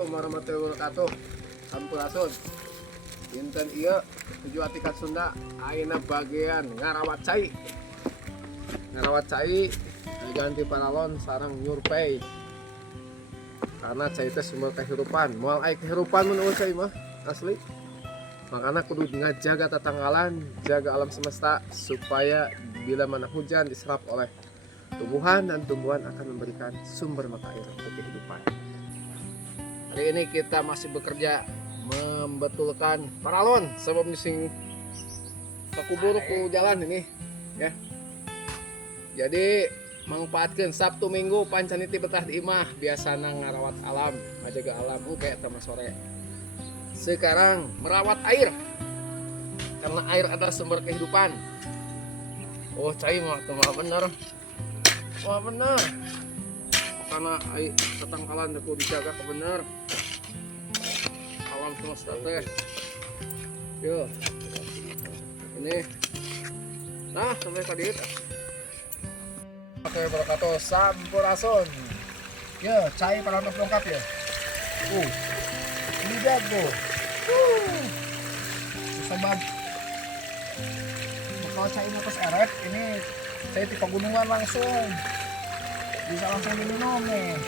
Warahmatullahi wabarakatuh. Sampurasun. Dinten ieu tujuh atikat Sunda ayeuna bagian ngarawat cai. Ngarawat cai ganti paralon sareng nyurpei. Karena cai teh sumber kehidupan. Moal aya kehidupan mun cai mah asli. Makanya kudu ngajaga tatanggalan, jaga alam semesta supaya bila mana hujan diserap oleh tumbuhan dan tumbuhan akan memberikan sumber mata air untuk kehidupan. Hari ini kita masih bekerja membetulkan paralon sebab sing pakubur ku jalan ini ya. Jadi manfaatkan Sabtu Minggu pancaniti betah di imah biasana ngarawat alam, ngajaga alam kayak tama sore. Sekarang merawat air karena air adalah sumber kehidupan. Oh cai mah bener. Wah bener. Karena air ketangkalan aku dijaga ke bener. Alam semesta teh. Yo. Ini. Nah, sampai tadi itu. Oke, wabarakatuh. Sampurasun. Yo, cai pada untuk lengkap ya. Ini jago. Sebab kalau cai atas eret ini saya di pegunungan langsung. Bisa langsung diminum nih.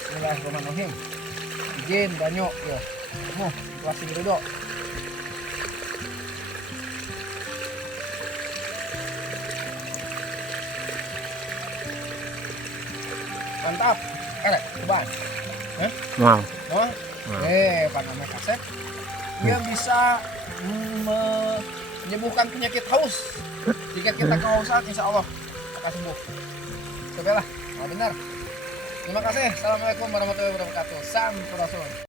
Bismillahirrahmanirrahim. Izin banyak ya. Kelas dulu. Mantap. Coba. Wow. Oh. Panama kaset. Dia bisa menyembuhkan penyakit haus. Jika kita kehausan, insya Allah akan sembuh. Cobalah, benar. Terima kasih. Assalamualaikum warahmatullahi wabarakatuh. Sampurasun.